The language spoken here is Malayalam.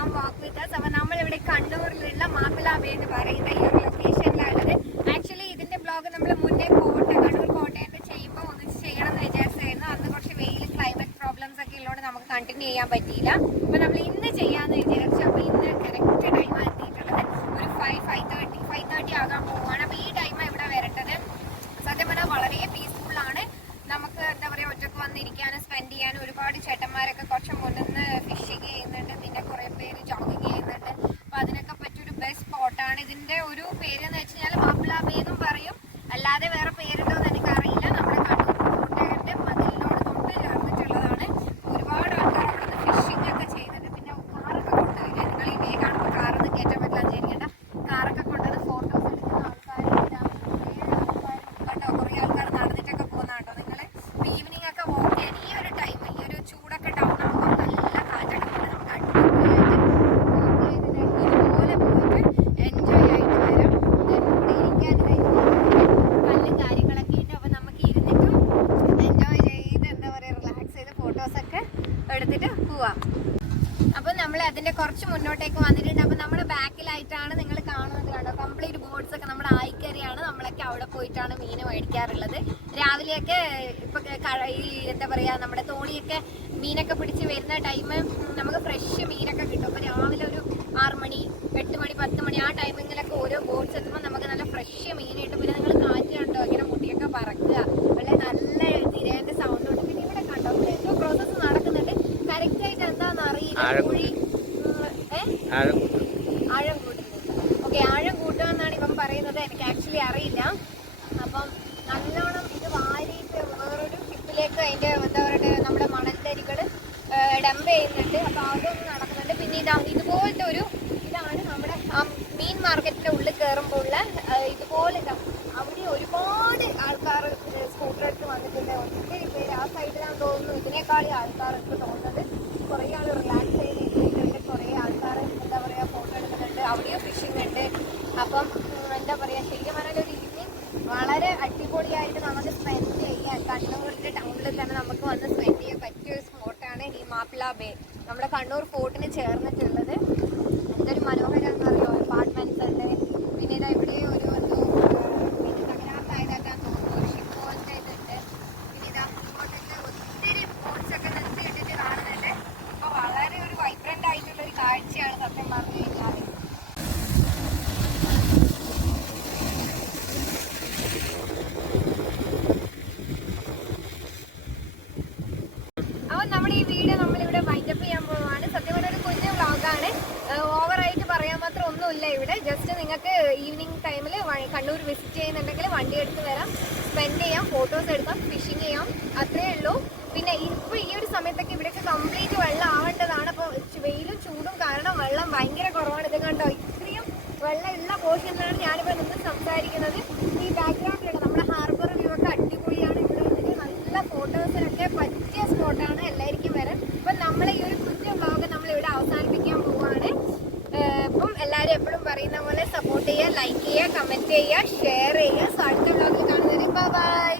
കം വാക്ക് വിത്ത് അസ് അപ്പോൾ നമ്മളിവിടെ കണ്ണൂരിലുള്ള മാപ്പിളാബേ എന്ന് പറയുന്ന ഈ ഒരു ലൊക്കേഷനിലാണുള്ളത് ആക്ച്വലി ഇതിന്റെ ബ്ലോഗ് നമ്മൾ മുന്നേ കോട്ട കണ്ണൂർ കോട്ടയത്ത് ചെയ്യുമ്പോൾ ഒന്നിച്ച് ചെയ്യണം എന്ന് വിചാരിച്ചായിരുന്നു. അന്ന് കുറച്ച് വെയിൽ ക്ലൈമറ്റ് പ്രോബ്ലംസ് ഒക്കെ ഉള്ളതുകൊണ്ട് നമുക്ക് കണ്ടിന്യൂ ചെയ്യാൻ പറ്റിയില്ല. അപ്പോൾ നമ്മൾ ഇന്ന് ചെയ്യാമെന്ന് വിചാരിച്ചു. അപ്പോൾ ഇന്ന് കറക്റ്റ് ടൈം എത്തിയിട്ടുള്ളത് ഒരു five five thirty five thirty ആകാൻ പോവുകയാണ് അപ്പോൾ ഈ ടൈമാണ് ഇവിടെ വരേണ്ടത്. സത്യം പറഞ്ഞാൽ വളരെ ആണ്. നമുക്ക് എന്താ പറയാ ഒറ്റയ്ക്ക് വന്നിരിക്കാനും സ്പെൻഡ് ചെയ്യാനും ഒരുപാട് ചേട്ടന്മാരൊക്കെ കുറച്ച് മുന്നിന്ന് ഫിഷിങ് ചെയ്യുന്നുണ്ട് പിന്നെ കുറെ പേര് ജോഗിങ് ചെയ്യുന്നുണ്ട് അപ്പൊ അതിനൊക്കെ പറ്റിയൊരു ബെസ്റ്റ് സ്പോട്ടാണ് ഇതിന്റെ ഒരു പേര് എന്ന് വെച്ചാൽ കഴിഞ്ഞാൽ എന്നും പറയും. അല്ലാതെ വേറെ പേരുണ്ടോ എന്ന് എനിക്ക് അറിയില്ല നമ്മുടെ കണ്ണൂർ കോട്ടയത്തിന്റെ മതിലിനോട് തൊട്ട് ചേർന്നിട്ടുള്ളതാണ് ഒരുപാട് ആൾക്കാർ അവിടെ നിന്ന് ഫിഷിംഗ് ഒക്കെ ചെയ്യുന്നുണ്ട് പിന്നെ കാറൊക്കെ കൊണ്ടുവരിക നിങ്ങൾ ഈ വേ കാണുമ്പോൾ കാറൊന്നും കയറ്റാൻ പറ്റില്ല വിചാരിക്കേണ്ട കാറൊക്കെ കൊണ്ടുവന്ന് ഫോട്ടോസ് എടുക്കുന്ന ആൾക്കാർ കണ്ടോ കുറേ ആൾക്കാർ നടന്നിട്ടൊക്കെ പോകുന്ന കേട്ടോ നിങ്ങൾ ഈവനിങ് ഒക്കെ walk ചെയ്യാൻ ഈ ഒരു ടൈം ഈ ഒരു ചൂടൊക്കെ ഡൗൺ ആകുമ്പോൾ നല്ല കാറ്റൊക്കെ കൊണ്ട് നമുക്ക് അടിപൊളിയായിട്ട് walk ചെയ്തിട്ട് ഇതുപോലെ പോയിട്ട് എൻജോയ് ആയിട്ട് വരാം ദേ ഇവിടെ ഇരിക്കാൻ കല്ലും കാര്യങ്ങളൊക്കെ ഉണ്ട് അപ്പോൾ നമുക്ക് ഇരുന്നിട്ടും എൻജോയ് ചെയ്ത് എന്താ പറയുക റിലാക്സ് ചെയ്ത് ഫോട്ടോസൊക്കെ എടുത്തിട്ട് പോവാം അപ്പൊ നമ്മൾ അതിന്റെ കുറച്ച് മുന്നോട്ടേക്ക് വന്നിട്ടുണ്ട്. അപ്പൊ നമ്മുടെ ബാക്കിലായിട്ടാണ് നിങ്ങൾ കാണുന്നത് കണ്ടോ? കംപ്ലീറ്റ് ബോർഡ്സ് ഒക്കെ നമ്മുടെ ആയിക്കരയാണ് നമ്മളൊക്കെ അവിടെ പോയിട്ടാണ് മീൻ മേടിക്കാറുള്ളത്. രാവിലെയൊക്കെ ഇപ്പൊ ഈ എന്താ പറയാ നമ്മുടെ തോണിയൊക്കെ മീനൊക്കെ പിടിച്ച് വരുന്ന ടൈം നമുക്ക് ഫ്രഷ് മീനൊക്കെ കിട്ടും. അപ്പൊ രാവിലെ ഒരു ആറ് മണി എട്ട് മണി പത്ത് മണി ആ ടൈമിങ്ങിലൊക്കെ ഓരോ ബോട്ട്സ് എത്തുമ്പോൾ നമുക്ക് നല്ല ഫ്രഷ് മീൻ കിട്ടും പിന്നെ നിങ്ങൾ കാറ്റ് കണ്ടോ ഇങ്ങനെ മുടിയൊക്കെ പറക്കുക വളരെ നല്ല തിരേന്റെ സൗണ്ട് ഉണ്ട് പിന്നെ ഇവിടെ കണ്ടോ ഇവിടെ എന്തോ പ്രോസസ്സ് നടക്കുന്നുണ്ട് കറക്റ്റ് ആയിട്ട് എന്താണെന്ന് അറിയില്ല ആഴം ആഴം കൂട്ടുന്നത് ഓക്കെ ആഴം കൂട്ടുക എന്നാണ് ഇവൻ പറയുന്നത്. എനിക്ക് ആക്ച്വലി അറിയില്ല. അപ്പം നല്ലോണം ഇത് വാരിയിട്ട് വേറൊരു ഷിപ്പിലേക്ക് അതിന്റെ എന്താ പറയുക നമ്മുടെ മണൽത്തരികൾ ഡംപ് ചെയ്യുന്നുണ്ട്. അപ്പോൾ അതൊന്നും നടക്കുന്നുണ്ട്. പിന്നെ ഇതാ ഇതുപോലത്തെ ഒരു ഇതാണ് നമ്മുടെ ആ മീൻ മാർക്കറ്റിന്റെ ഉള്ളിൽ കയറുമ്പോൾ ഉള്ള ഇതുപോലെ അവിടെ ഒരുപാട് ആൾക്കാർ സ്കൂട്ടർ എടുത്ത് വന്നിട്ടുണ്ട്. ഒത്തിരി പേര് ആ സൈഡിലാണ് തോന്നുന്നു. ഇതിനേക്കാളും ആൾക്കാർ എനിക്ക് തോന്നുന്നത് കുറേ ആൾ റിലാക്സ് ചെയ്ത് ഇരിക്കുന്നുണ്ട് കുറേ ആൾക്കാർ എന്താ പറയുക ഫോട്ടോ എടുക്കുന്നുണ്ട് അവിടെയും ഫിഷിംഗ് ഉണ്ട് അപ്പം എന്താ പറയാ ശരിക്കും പറഞ്ഞാൽ ഒരു ഈവനിങ് വളരെ അടിപൊളിയായിട്ട് നമുക്ക് സ്പെൻഡ് ചെയ്യാൻ കണ്ണൂരിന്റെ ടൗണിൽ തന്നെ നമുക്ക് വന്ന് സ്പെൻഡ് ചെയ്യാൻ പറ്റിയ ഒരു സ്പോട്ടാണ് ഈ മാപ്പിള ബേ നമ്മുടെ കണ്ണൂർ ഫോർട്ടിന് ചേർന്നിട്ടുള്ളത് എന്തൊരു മനോഹരമെന്ന് അറിയോ അപ്പാർട്ട്മെന്റ്സ് ഉണ്ട് പിന്നെ ഇതാ ഇവിടെ ഒരു എന്തോ ആ, പിന്നെ തകരാറിലായതായിട്ടാന്ന് തോന്നുന്നു ഒരു ഷിപ്പ് പോലത്തെ ഇതുണ്ട് പിന്നെ ഇതാ ഇങ്ങോട്ടൊക്കെ ഒത്തിരി ബോട്ട്സ് ഒക്കെ നിർത്തി ഇട്ടിട്ട് കാണുന്നുണ്ട് അപ്പോൾ വളരെ ഒരു വൈബ്രന്റ് ആയിട്ടുള്ള ഒരു കാഴ്ചയാണ് സത്യം പറഞ്ഞു കഴിഞ്ഞാൽ അപ്പോൾ നമ്മുടെ ഈ വീഡിയോ നമ്മളിവിടെ വൈൻഡപ്പ് ചെയ്യാൻ പോവാണ് സത്യം പറഞ്ഞ ഒരു കുഞ്ഞു വ്ളോഗാണ് ഓവറായിട്ട് പറയാൻ മാത്രം ഒന്നുമില്ല ഇവിടെ. ജസ്റ്റ് നിങ്ങൾക്ക് ഈവനിങ് ടൈമിൽ കണ്ണൂർ വിസിറ്റ് ചെയ്യുന്നുണ്ടെങ്കിൽ വണ്ടി എടുത്ത് വരാം. സ്പെൻഡ് ചെയ്യാം ഫോട്ടോസ് എടുക്കാം ഫിഷിംഗ് ചെയ്യാം. അത്രേ ഉള്ളൂ. പിന്നെ ഇപ്പോൾ ഈ ഒരു സമയത്തൊക്കെ ഇവിടെയൊക്കെ കംപ്ലീറ്റ് വെള്ളം ആവേണ്ടതാണ്. അപ്പോൾ വെയിലും ചൂടും കാരണം വെള്ളം ഭയങ്കര കുറവാണ്. ഇത് കണ്ടോ? ഇത്രയും വെള്ളം ഉള്ള പോർഷനിലാണ് ഞാനിപ്പോൾ നിന്ന് സംസാരിക്കുന്നത്. ഈ ബാക്ക്ഗ്രൗണ്ടിലുള്ള ഫോട്ടോസിനൊക്കെ പറ്റിയ സ്പോട്ടാണ് എല്ലാവർക്കും വരാൻ. അപ്പം നമ്മൾ ഈ ഒരു കുഞ്ഞു നമ്മൾ നമ്മളിവിടെ അവസാനിപ്പിക്കാൻ പോവുകയാണ് അപ്പം എല്ലാവരും എപ്പോഴും പറയുന്ന പോലെ സപ്പോർട്ട് ചെയ്യുക ലൈക്ക് ചെയ്യുക കമന്റ് ചെയ്യുക ഷെയർ ചെയ്യുക. സോ അടുത്ത വ്ളോഗിൽ കാണുന്നവരെ ബൈ